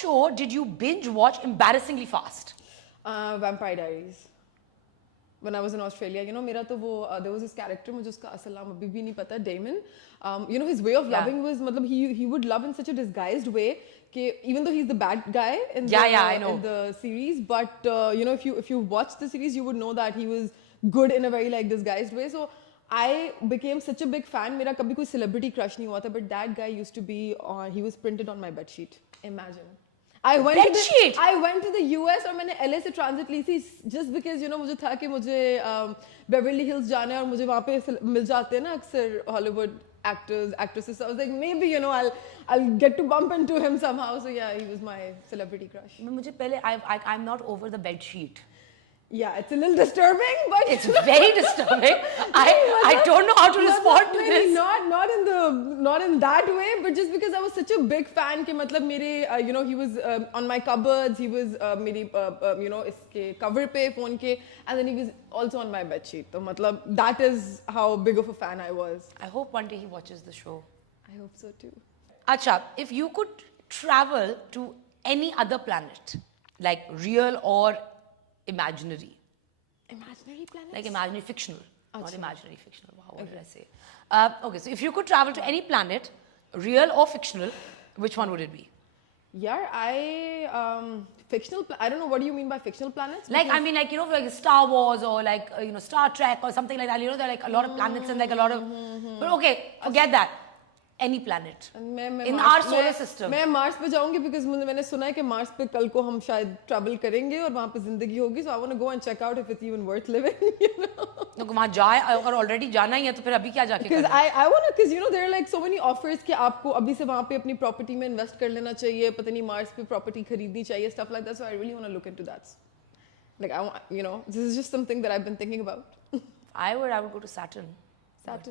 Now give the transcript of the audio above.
show did you binge watch embarrassingly fast? Vampire Diaries. When I was in Australia, you know, मेरा तो वो there was this character मुझे उसका असल नाम अभी भी नहीं पता, Damon. You know, his way of loving was मतलब he would love in such a disguised way. Even though he's the bad guy in the series, but you know, if you watch the series, you would know that he was good in a very like disguised way. So I became such a big fan. मेरा कभी कोई celebrity crush नहीं हुआ था, but that guy used to be on. He was printed on my bed sheet. Imagine. I went to the US और मैंने LA से transit ली थी just because you know मुझे था कि मुझे Beverly Hills जाना है और मुझे वहाँ पे मिल जाते हैं ना अक्सर Hollywood actors, actresses. So I was like, maybe you know I'll get to bump into him somehow. So yeah, he was my celebrity crush. मुझे पहले I'm not over the bed sheet. Yeah, it's a little disturbing, but it's very disturbing. I don't know how to respond to this. Not in that way, but just because I was such a big fan कि मतलब मेरे you know he was on my cupboards, he was मेरी you know इसके cover पे phone के, and then he was also on my bed sheet. तो मतलब that is how big of a fan I was. I hope one day he watches the show. I hope so too. Acha, if you could travel to any other planet, like real or imaginary. Imaginary planets? Like imaginary fictional. Achha. Not imaginary fictional. Wow, what did I say? Okay, so if you could travel to any planet, real or fictional, which one would it be? Yeah, fictional. I don't know, what do you mean by fictional planets? Like, I mean, like, you know, like Star Wars or like, you know, Star Trek or something like that. You know, there are like a lot of planets and like a lot of. But okay, forget that. Any planet. In our solar system. मैं Mars पे जाऊंगी because मैंने सुना है कि Mars पे कल को हम शायद travel करेंगे और वहाँ पे जिंदगी होगी. So I want to go and check out if it's even worth living. You know. तो वहाँ जाए अगर already जाना ही है तो फिर अभी क्या जाके करना? Because I want to, because you know there are like so many offers कि आपको अभी से वहाँ पे अपनी property में invest कर लेना चाहिए, पता नहीं मार्स पे property खरीदनी चाहिए, stuff like that. So I really want to look into that. Like I want, you know, this is just something that I've been thinking about. I would go to Saturn. Saturn.